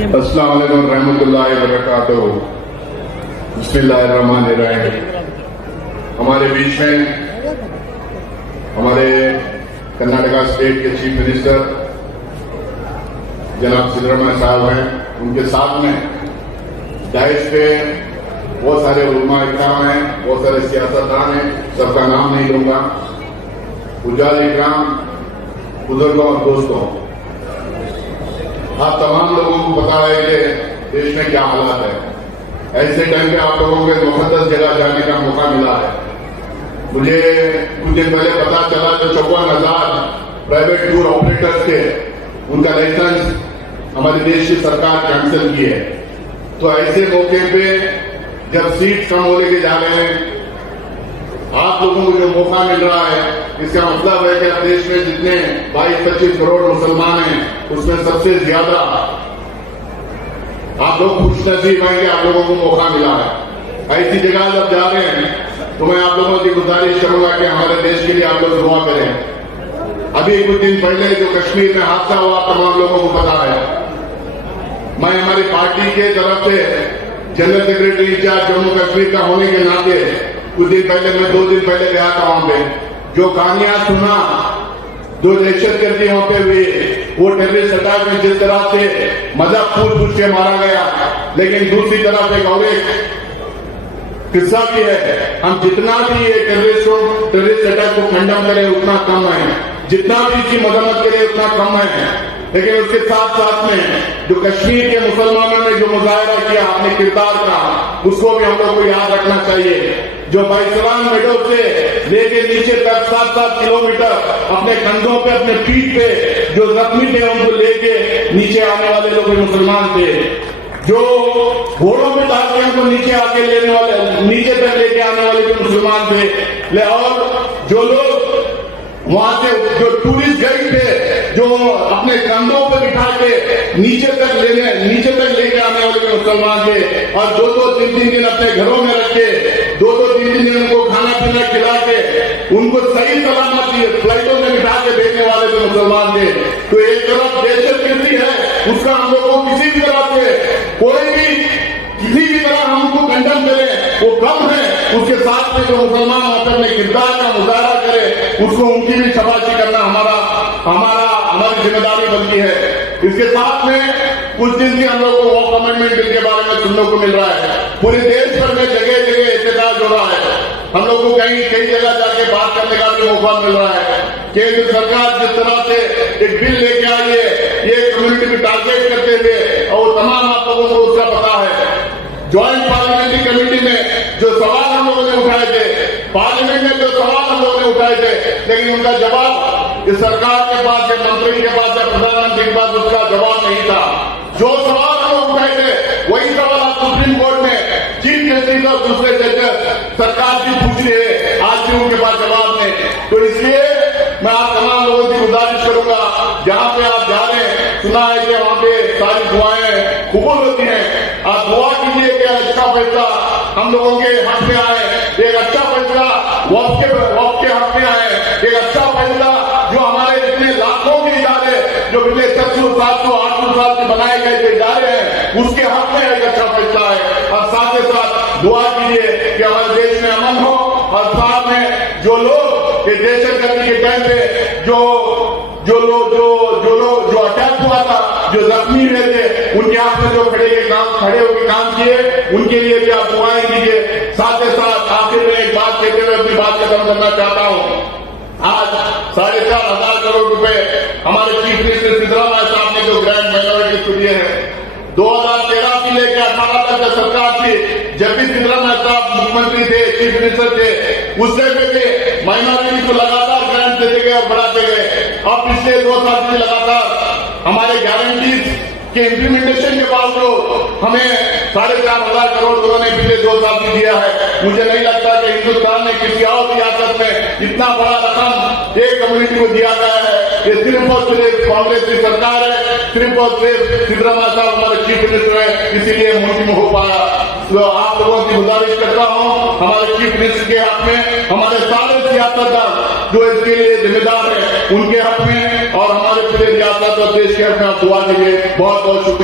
अस्सलाम वालेकुम रहमतुल्लाहि व बरकातहू। बिस्मिल्लाहिर्रहमानिर्रहीम। हमारे बीच में हमारे कर्नाटका स्टेट के चीफ मिनिस्टर जनाब सिद्धरामैया साहब हैं। उनके साथ में डाइस पे बहुत सारे उलमा इकराम हैं, बहुत सारे सियासतदान हैं, सबका नाम नहीं लूंगा। उजाल इकराम, बुजुर्गों और दोस्तों, आप तमाम लोगों को पता है कि देश में क्या हालात है। ऐसे टाइम पे आप लोगों को मुकद्दस जगह जाने का मौका मिला है। मुझे कुछ दिन पहले पता चला जो 54,000 प्राइवेट टूर ऑपरेटर्स थे, उनका लाइसेंस हमारे देश की सरकार कैंसिल की है। तो ऐसे मौके पे जब सीट कम होने के जा रहे हैं, आप लोगों को जो मौका मिल रहा है, इसका मतलब है कि अब देश में जितने 22-25 करोड़ मुसलमान हैं, उसमें सबसे ज्यादा आप लोग खुशनसीब हैं कि आप लोगों को मौका मिला है। ऐसी जगह जब जा रहे हैं तो मैं आप लोगों की गुजारिश करूंगा कि हमारे देश के लिए आप लोग दुआ करें। अभी कुछ दिन पहले जो कश्मीर में हादसा हुआ, तमाम लोगों को पता है। मैं हमारी पार्टी के तरफ से general secretary incharge Jammu Kashmir का होने के नाते कुछ दिन पहले, मैं 2 दिन पहले गया था वहां पे। जो कहानियां सुना, जो दहशतगर्दी वहां पे हुई, वो टेररिस्ट अटैक में जिस तरह से मजाक पूछ के मारा गया, लेकिन दूसरी तरफ एक और एक किस्सा भी है। हम जितना भी ये टेररिस्ट अटैक को खंडन करें उतना कम है, जितना भी इसकी मजम्मत करें उतना कम है। लेकिन उसके साथ साथ में जो कश्मीर के मुसलमानों ने जो मुजाहरा किया अपने किरदार का, उसको भी हम लोग को याद रखना चाहिए। जो बाइसलान मेडो से लेके नीचे तक 7-7 किलोमीटर अपने कंधों पे, अपने पीठ पे जो जख्मी थे, उनको लेके नीचे आने वाले लोग मुसलमान थे। जो घोड़ों में डाल के उनको नीचे आके लेने वाले, नीचे तक लेके आने वाले जो मुसलमान थे। और जो लोग वहां से जो टूरिस्ट गाइड थे, जो अपने कंधों पर बिठा के नीचे तक लेके आने वाले मुसलमान थे। और 2-3 दिन अपने घरों में रखे, 2-3 दिन उनको खाना पीना खिला के उनको सही सलामत फ्लाइटों में बिठा के भेजने वाले जो मुसलमान थे। तो एक तरफ दहशतगर्दी है, उसका हम लोगों को किसी भी तरह से कोई भी किसी भी तरह हमको कंडम करे वो कम है। उसके साथ में जो मुसलमान अपने किरदार का मुजाहरा करे, उसको उनकी भी शाबाशी करना हमारी जिम्मेदारी बनती है। इसके साथ में कुछ दिन से हम लोग को वॉक अमेंडमेंट बिल के बारे में सुनने को मिल रहा है। पूरे देश भर में जगह जगह एहतजाज हो रहा है। हम लोग को कई जगह जाके बात करने का भी मौका मिल रहा है। केंद्र सरकार जिस तरह से एक बिल लेके आई है, ये कम्युनिटी को टारगेट करते हुए, और तमाम आप लोगों को उसका पता है। ज्वाइंट पार्लियामेंट्री कमेटी में जो सवाल हम लोगों ने उठाए थे, पार्लियामेंट में जो सवाल हम लोगों ने उठाए थे, लेकिन उनका जवाब इस सरकार के पास या मंत्री के पास या प्रधानमंत्री के पास उसका जवाब नहीं था। जो सवाल हम लोग उठाए थे, वही सवाल आज सुप्रीम कोर्ट में चीफ जस्टिस और दूसरे जजेस सरकार भी पूछ रही है, आज भी उनके पास जवाब नहीं। तो इसलिए मैं आप तमाम लोगों की गुजारिश करूंगा, जहां पे आप जा रहे हैं, सुना है कि वहां पे सारी दुआएं कबूल होती हैं। आप दुआ कीजिए कि अच्छा फैसला हम लोगों के हक में आए, एक अच्छा फैसला वक्फ के हक में आए, एक अच्छा फैसला जो हमारे इतने लाखों के इदारे जो पिछले 600-700-800 साल से बनाए गए जो इदारे हैं, उसके हक में एक अच्छा फैसला है। और साथ ही साथ दुआ कीजिए कि हमारे देश में अमन हो, और साथ में जो लोग दहशतगर्दी के टाइम पे जो अटैक हुआ था, जो जख्मी हुए थे, उनके हाथ में जो खड़े होकर काम किए, उनके लिए भी आप दुआएं कीजिए। साथ ही साथ आखिर में एक बात कहते हुए अपनी बात खत्म करना चाहता हूं। आज 4,500 करोड़ रुपए हमारे चीफ मिनिस्टर सिद्धरामैया साहब ने जो ग्रैंड माइनॉरिटी को दिए हैं, 2013 से लेकर 18 तक जब सरकार थी, जब भी सिद्धरामैया साहब मुख्यमंत्री थे, चीफ मिनिस्टर थे, उस समय पे माइनॉरिटी को लगातार ग्रांट देते गए और बढ़ाते गए। अब पिछले 2 साल से लगातार हमारे गारंटीज के इम्प्लीमेंटेशन के बावजूद हमें 4,500 करोड़ उन्होंने पिछले 2 साल में दिया है। मुझे नहीं लगता कि हिंदुस्तान में किसी और रियासत में इतना बड़ा रकम एक कम्युनिटी को दिया गया है। ये सिर्फ और सिर्फ कांग्रेस की सरकार है, सिर्फ और सिर्फ सिद्धरामैया साहब हमारे चीफ मिनिस्टर है, इसीलिए मुमकिन हो पाया। तो आप लोगों की गुजारिश करता हूं, हमारे चीफ मिनिस्टर के हक में, हमारे सारे सियासतदान जो इसके लिए जिम्मेदार है, उनके हक में और हमारे पूरे रियासत और देश के हक में आप दुआ कीजिए। बहुत बहुत शुक्रिया।